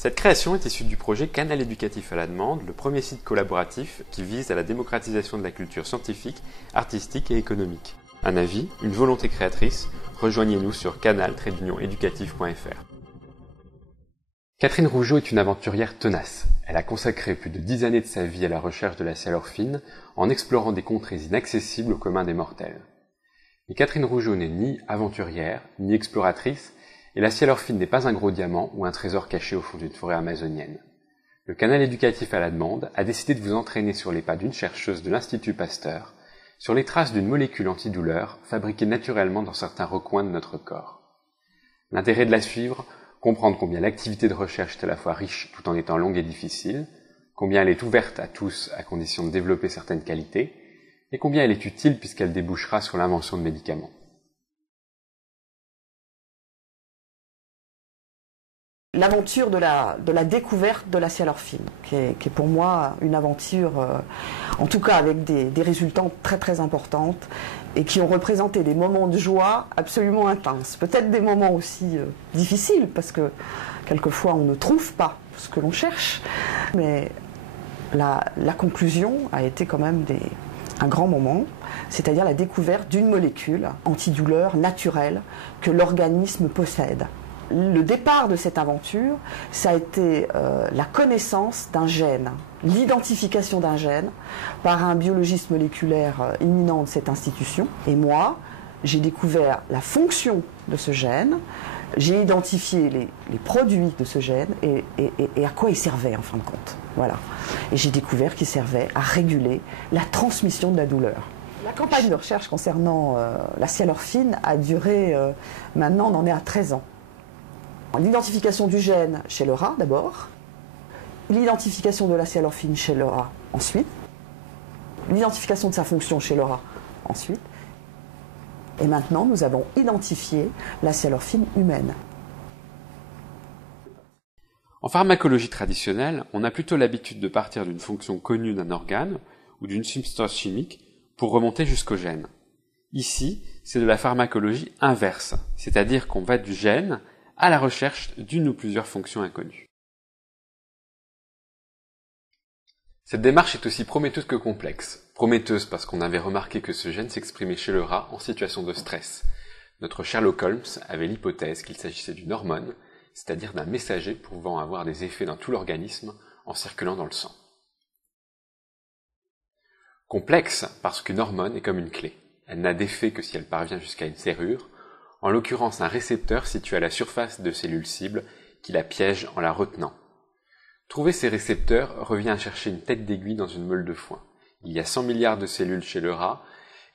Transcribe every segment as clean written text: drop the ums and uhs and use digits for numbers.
Cette création est issue du projet Canal éducatif à la demande, le premier site collaboratif qui vise à la démocratisation de la culture scientifique, artistique et économique. Un avis, une volonté créatrice, rejoignez-nous sur canal-éducatif.fr. Catherine Rougeot est une aventurière tenace. Elle a consacré plus de 10 années de sa vie à la recherche de la Cialorphine en explorant des contrées inaccessibles au commun des mortels. Mais Catherine Rougeot n'est ni aventurière, ni exploratrice, et la Cialorphine n'est pas un gros diamant ou un trésor caché au fond d'une forêt amazonienne. Le canal éducatif à la demande a décidé de vous entraîner sur les pas d'une chercheuse de l'Institut Pasteur, sur les traces d'une molécule antidouleur fabriquée naturellement dans certains recoins de notre corps. L'intérêt de la suivre, comprendre combien l'activité de recherche est à la fois riche tout en étant longue et difficile, combien elle est ouverte à tous à condition de développer certaines qualités, et combien elle est utile puisqu'elle débouchera sur l'invention de médicaments. L'aventure de la découverte de la Cialorphine, qui est pour moi une aventure, en tout cas avec des résultats très très importants et qui ont représenté des moments de joie absolument intenses. Peut-être des moments aussi difficiles parce que quelquefois on ne trouve pas ce que l'on cherche, mais la conclusion a été quand même un grand moment, c'est-à-dire la découverte d'une molécule antidouleur naturelle que l'organisme possède. Le départ de cette aventure, ça a été la connaissance d'un gène, l'identification d'un gène par un biologiste moléculaire éminent de cette institution. Et moi, j'ai découvert la fonction de ce gène, j'ai identifié les produits de ce gène et à quoi il servait en fin de compte. Voilà. Et j'ai découvert qu'il servait à réguler la transmission de la douleur. La campagne de recherche concernant la Cialorphine a duré, maintenant on en est à 13 ans. L'identification du gène chez le rat d'abord, l'identification de la Cialorphine chez le rat ensuite, l'identification de sa fonction chez le rat ensuite, et maintenant nous avons identifié la Cialorphine humaine. En pharmacologie traditionnelle, on a plutôt l'habitude de partir d'une fonction connue d'un organe ou d'une substance chimique pour remonter jusqu'au gène. Ici, c'est de la pharmacologie inverse, c'est-à-dire qu'on va du gène à la recherche d'une ou plusieurs fonctions inconnues. Cette démarche est aussi prometteuse que complexe. Prometteuse parce qu'on avait remarqué que ce gène s'exprimait chez le rat en situation de stress. Notre Sherlock Holmes avait l'hypothèse qu'il s'agissait d'une hormone, c'est-à-dire d'un messager pouvant avoir des effets dans tout l'organisme en circulant dans le sang. Complexe parce qu'une hormone est comme une clé. Elle n'a d'effet que si elle parvient jusqu'à une serrure, en l'occurrence un récepteur situé à la surface de cellules cibles qui la piègent en la retenant. Trouver ces récepteurs revient à chercher une tête d'aiguille dans une meule de foin. Il y a 100 milliards de cellules chez le rat,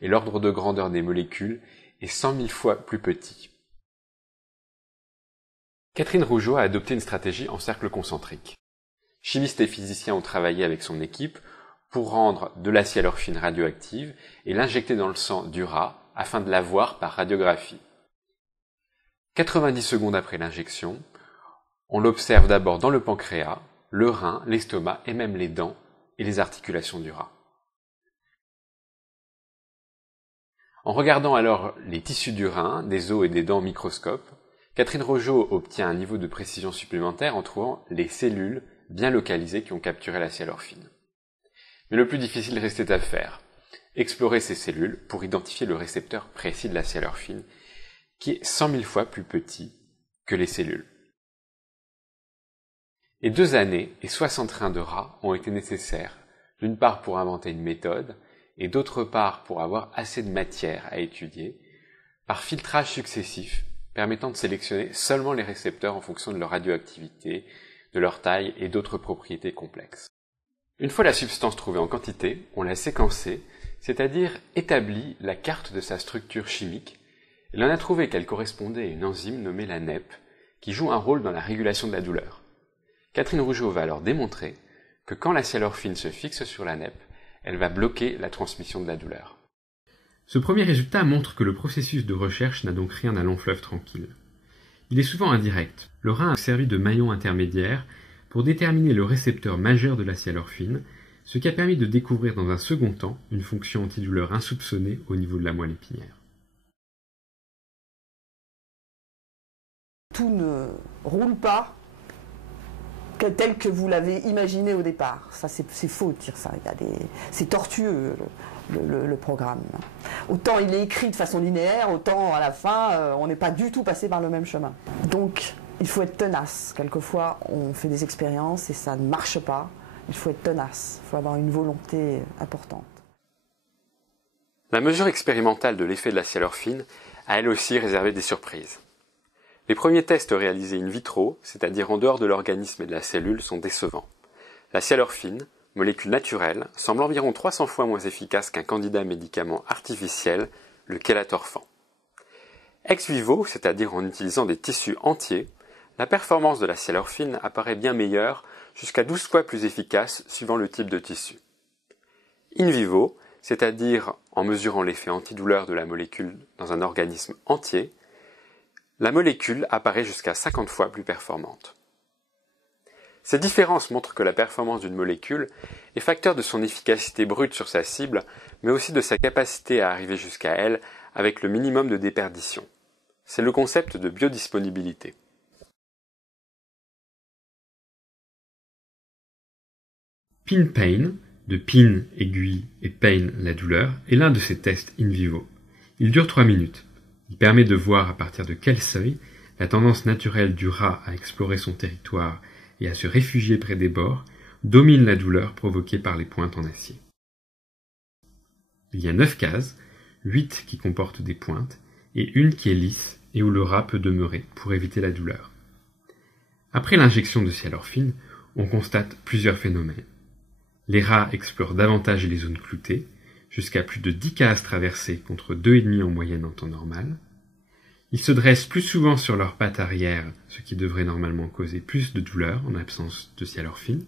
et l'ordre de grandeur des molécules est 100 000 fois plus petit. Catherine Rougeot a adopté une stratégie en cercle concentrique. Chimistes et physiciens ont travaillé avec son équipe pour rendre de la Cialorphine radioactive et l'injecter dans le sang du rat afin de la voir par radiographie. 90 secondes après l'injection, on l'observe d'abord dans le pancréas, le rein, l'estomac et même les dents et les articulations du rat. En regardant alors les tissus du rein, des os et des dents au microscope, Catherine Rougeot obtient un niveau de précision supplémentaire en trouvant les cellules bien localisées qui ont capturé la Cialorphine. Mais le plus difficile restait à faire, explorer ces cellules pour identifier le récepteur précis de la Cialorphine qui est 100 000 fois plus petit que les cellules. Et 2 années et 60 reins de rats ont été nécessaires, d'une part pour inventer une méthode, et d'autre part pour avoir assez de matière à étudier, par filtrage successif, permettant de sélectionner seulement les récepteurs en fonction de leur radioactivité, de leur taille et d'autres propriétés complexes. Une fois la substance trouvée en quantité, on l'a séquencée, c'est-à-dire établi la carte de sa structure chimique, et l'on a trouvé qu'elle correspondait à une enzyme nommée la NEP, qui joue un rôle dans la régulation de la douleur. Catherine Rougeot va alors démontrer que quand la Cialorphine se fixe sur la NEP, elle va bloquer la transmission de la douleur. Ce premier résultat montre que le processus de recherche n'a donc rien d'un long fleuve tranquille. Il est souvent indirect. Le rein a servi de maillon intermédiaire pour déterminer le récepteur majeur de la Cialorphine, ce qui a permis de découvrir dans un second temps une fonction antidouleur insoupçonnée au niveau de la moelle épinière. Tout ne roule pas tel que vous l'avez imaginé au départ. Ça, c'est faux de dire ça. C'est tortueux, le programme. Autant il est écrit de façon linéaire, autant à la fin, on n'est pas du tout passé par le même chemin. Donc, il faut être tenace. Quelquefois, on fait des expériences et ça ne marche pas. Il faut être tenace. Il faut avoir une volonté importante. La mesure expérimentale de l'effet de la chaleur fine a elle aussi réservé des surprises. Les premiers tests réalisés in vitro, c'est-à-dire en dehors de l'organisme et de la cellule, sont décevants. La chaleur fine, molécule naturelle, semble environ 300 fois moins efficace qu'un candidat médicament artificiel, le kélatorphan. Ex vivo, c'est-à-dire en utilisant des tissus entiers, la performance de la chaleur fine apparaît bien meilleure, jusqu'à 12 fois plus efficace suivant le type de tissu. In vivo, c'est-à-dire en mesurant l'effet antidouleur de la molécule dans un organisme entier, la molécule apparaît jusqu'à 50 fois plus performante. Ces différences montrent que la performance d'une molécule est facteur de son efficacité brute sur sa cible, mais aussi de sa capacité à arriver jusqu'à elle avec le minimum de déperdition. C'est le concept de biodisponibilité. Pin Pain, de pin, aiguille, et pain, la douleur, est l'un de ces tests in vivo. Il dure 3 minutes. Il permet de voir à partir de quel seuil la tendance naturelle du rat à explorer son territoire et à se réfugier près des bords domine la douleur provoquée par les pointes en acier. Il y a 9 cases, 8 qui comportent des pointes et une qui est lisse et où le rat peut demeurer pour éviter la douleur. Après l'injection de chaleur-fine, on constate plusieurs phénomènes. Les rats explorent davantage les zones cloutées, jusqu'à plus de 10 cases traversées contre 2,5 en moyenne en temps normal. Ils se dressent plus souvent sur leurs pattes arrière, ce qui devrait normalement causer plus de douleur en absence de chaleur-fine.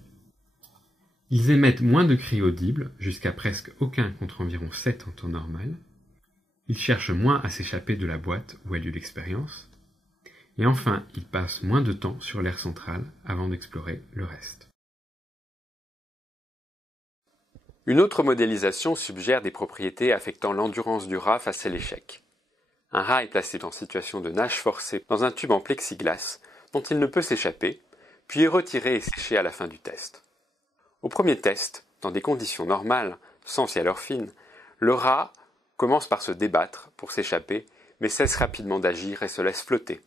Ils émettent moins de cris audibles, jusqu'à presque aucun contre environ 7 en temps normal. Ils cherchent moins à s'échapper de la boîte où a lieu l'expérience. Et enfin, ils passent moins de temps sur l'aire centrale avant d'explorer le reste. Une autre modélisation suggère des propriétés affectant l'endurance du rat face à l'échec. Un rat est placé en situation de nage forcée dans un tube en plexiglas dont il ne peut s'échapper, puis est retiré et séché à la fin du test. Au premier test, dans des conditions normales, sans chaleur fine, le rat commence par se débattre pour s'échapper, mais cesse rapidement d'agir et se laisse flotter.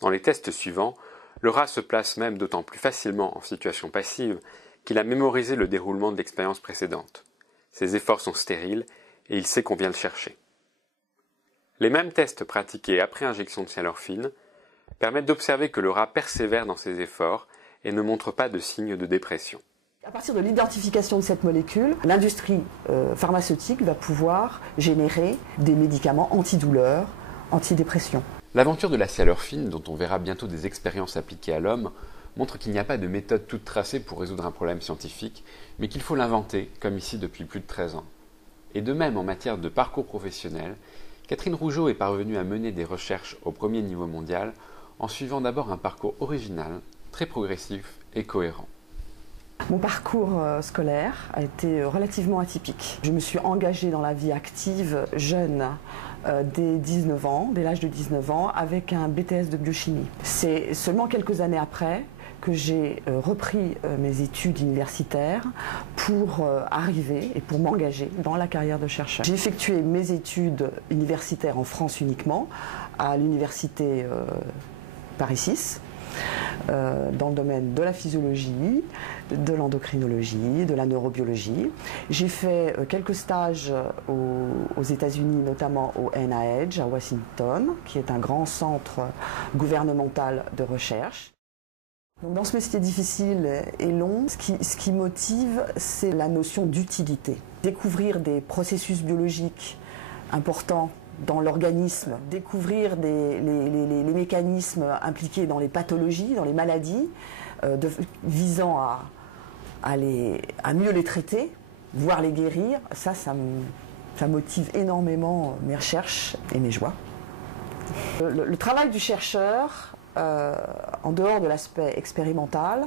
Dans les tests suivants, le rat se place même d'autant plus facilement en situation passive qu'il a mémorisé le déroulement de l'expérience précédente. Ses efforts sont stériles et il sait qu'on vient le chercher. Les mêmes tests pratiqués après injection de chaleur fine permettent d'observer que le rat persévère dans ses efforts et ne montre pas de signes de dépression. À partir de l'identification de cette molécule, l'industrie pharmaceutique va pouvoir générer des médicaments antidouleurs, antidépression. L'aventure de la chaleur fine, dont on verra bientôt des expériences appliquées à l'homme, montre qu'il n'y a pas de méthode toute tracée pour résoudre un problème scientifique, mais qu'il faut l'inventer, comme ici depuis plus de 13 ans. Et de même en matière de parcours professionnel, Catherine Rougeot est parvenue à mener des recherches au premier niveau mondial en suivant d'abord un parcours original, très progressif et cohérent. Mon parcours scolaire a été relativement atypique. Je me suis engagée dans la vie active jeune, dès l'âge de 19 ans, avec un BTS de biochimie. C'est seulement quelques années après que j'ai repris mes études universitaires pour arriver et pour m'engager dans la carrière de chercheur. J'ai effectué mes études universitaires en France uniquement, à l'université Paris 6, dans le domaine de la physiologie, de l'endocrinologie, de la neurobiologie. J'ai fait quelques stages aux États-Unis, notamment au NIH à Washington, qui est un grand centre gouvernemental de recherche. Donc dans ce métier difficile et long, ce qui motive, c'est la notion d'utilité. Découvrir des processus biologiques importants dans l'organisme, découvrir les mécanismes impliqués dans les pathologies, dans les maladies, visant à mieux les traiter, voire les guérir, ça motive énormément mes recherches et mes joies. Le travail du chercheur, en dehors de l'aspect expérimental,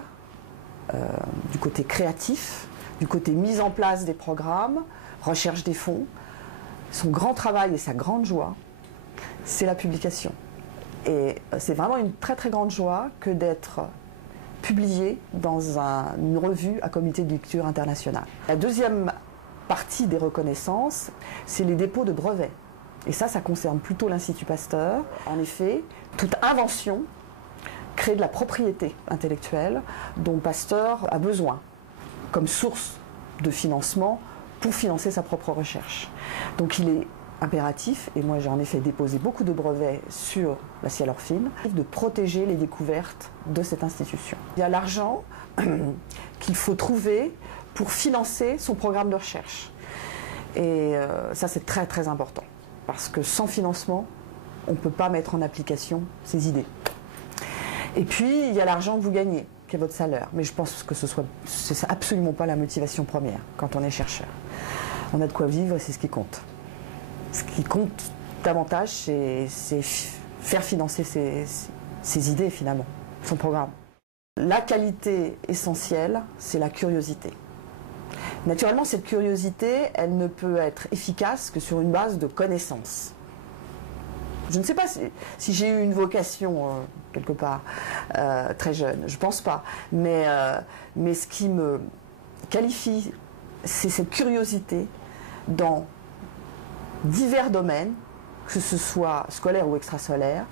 du côté créatif, du côté mise en place des programmes, recherche des fonds, son grand travail et sa grande joie, c'est la publication. Et c'est vraiment une très très grande joie que d'être publiés dans une revue à comité de lecture international. La deuxième partie des reconnaissances, c'est les dépôts de brevets. Et ça concerne plutôt l'Institut Pasteur. En effet, toute invention crée de la propriété intellectuelle dont Pasteur a besoin comme source de financement pour financer sa propre recherche. Donc il est impératif, et moi j'ai en effet déposé beaucoup de brevets sur la sialorphine, de protéger les découvertes de cette institution. Il y a l'argent qu'il faut trouver pour financer son programme de recherche. Et ça c'est très très important, parce que sans financement, on ne peut pas mettre en application ses idées. Et puis il y a l'argent que vous gagnez, qui est votre salaire. Mais je pense que c'est absolument pas la motivation première quand on est chercheur. On a de quoi vivre et c'est ce qui compte. Ce qui compte davantage, c'est faire financer ses idées finalement, son programme. La qualité essentielle, c'est la curiosité. Naturellement, cette curiosité, elle ne peut être efficace que sur une base de connaissances. Je ne sais pas si j'ai eu une vocation quelque part très jeune, je ne pense pas. Mais ce qui me qualifie, c'est cette curiosité dans divers domaines, que ce soit scolaire ou extrascolaire,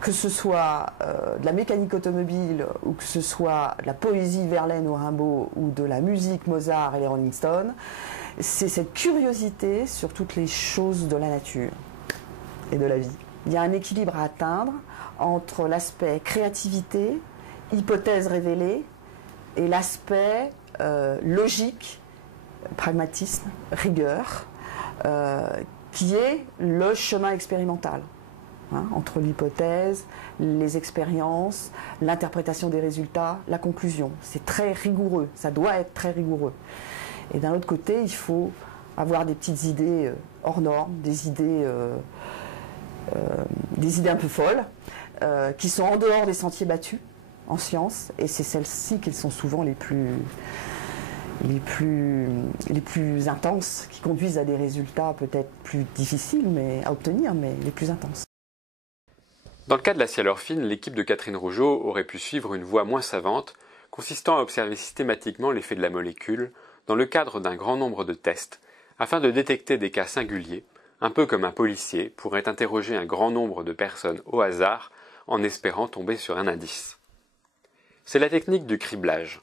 que ce soit de la mécanique automobile ou que ce soit de la poésie Verlaine ou Rimbaud ou de la musique Mozart et les Rolling Stones. C'est cette curiosité sur toutes les choses de la nature et de la vie. Il y a un équilibre à atteindre entre l'aspect créativité, hypothèse révélée, et l'aspect logique, pragmatisme, rigueur, qui est le chemin expérimental, hein, entre l'hypothèse, les expériences, l'interprétation des résultats, la conclusion. C'est très rigoureux, ça doit être très rigoureux. Et d'un autre côté, il faut avoir des petites idées hors normes, des idées un peu folles, qui sont en dehors des sentiers battus en sciences, et c'est celles-ci qui sont souvent les plus intenses, qui conduisent à des résultats peut-être plus difficiles à obtenir, mais les plus intenses. Dans le cas de la sialorphine, l'équipe de Catherine Rougeot aurait pu suivre une voie moins savante, consistant à observer systématiquement l'effet de la molécule dans le cadre d'un grand nombre de tests, afin de détecter des cas singuliers, un peu comme un policier pourrait interroger un grand nombre de personnes au hasard en espérant tomber sur un indice. C'est la technique du criblage.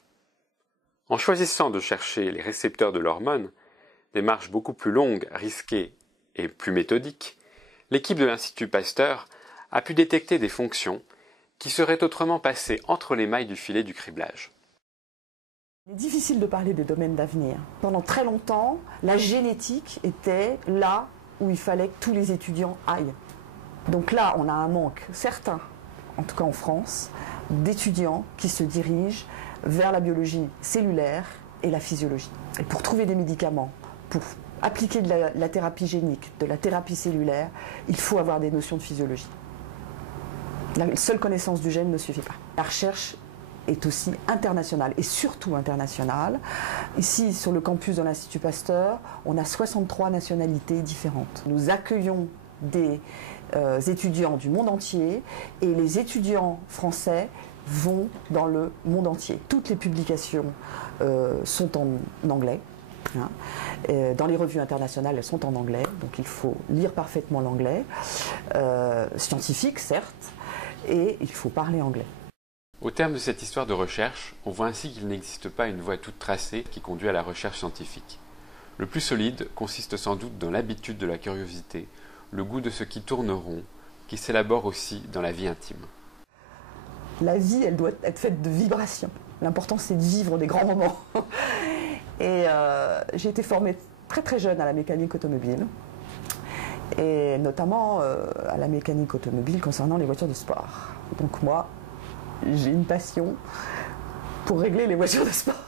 En choisissant de chercher les récepteurs de l'hormone, démarche beaucoup plus longue, risquée et plus méthodique, l'équipe de l'Institut Pasteur a pu détecter des fonctions qui seraient autrement passées entre les mailles du filet du criblage. Il est difficile de parler des domaines d'avenir. Pendant très longtemps, la génétique était là où il fallait que tous les étudiants aillent. Donc là, on a un manque certain, en tout cas en France, d'étudiants qui se dirigent vers la biologie cellulaire et la physiologie. Et pour trouver des médicaments, pour appliquer de la thérapie génique, de la thérapie cellulaire, il faut avoir des notions de physiologie. La seule connaissance du gène ne suffit pas. La recherche est aussi internationale, et surtout internationale. Ici, sur le campus de l'Institut Pasteur, on a 63 nationalités différentes. Nous accueillons des étudiants du monde entier, et les étudiants français vont dans le monde entier. Toutes les publications sont en anglais. Hein. Dans les revues internationales, elles sont en anglais, donc il faut lire parfaitement l'anglais. Scientifique, certes, et il faut parler anglais. Au terme de cette histoire de recherche, on voit ainsi qu'il n'existe pas une voie toute tracée qui conduit à la recherche scientifique. Le plus solide consiste sans doute dans l'habitude de la curiosité, le goût de ce qui tourne rond, qui s'élabore aussi dans la vie intime. La vie, elle doit être faite de vibrations. L'important, c'est de vivre des grands moments. Et j'ai été formée très très jeune à la mécanique automobile, et notamment à la mécanique automobile concernant les voitures de sport. Donc moi, j'ai une passion pour régler les voitures de sport.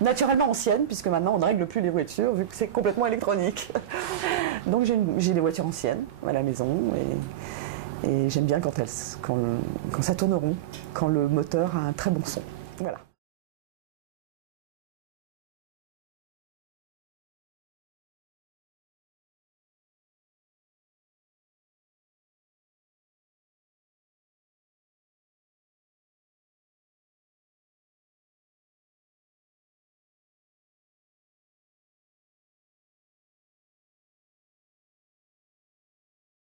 Naturellement anciennes, puisque maintenant on ne règle plus les voitures, vu que c'est complètement électronique. Donc j'ai des voitures anciennes à la maison, et j'aime bien quand ça tourne rond, quand le moteur a un très bon son. Voilà.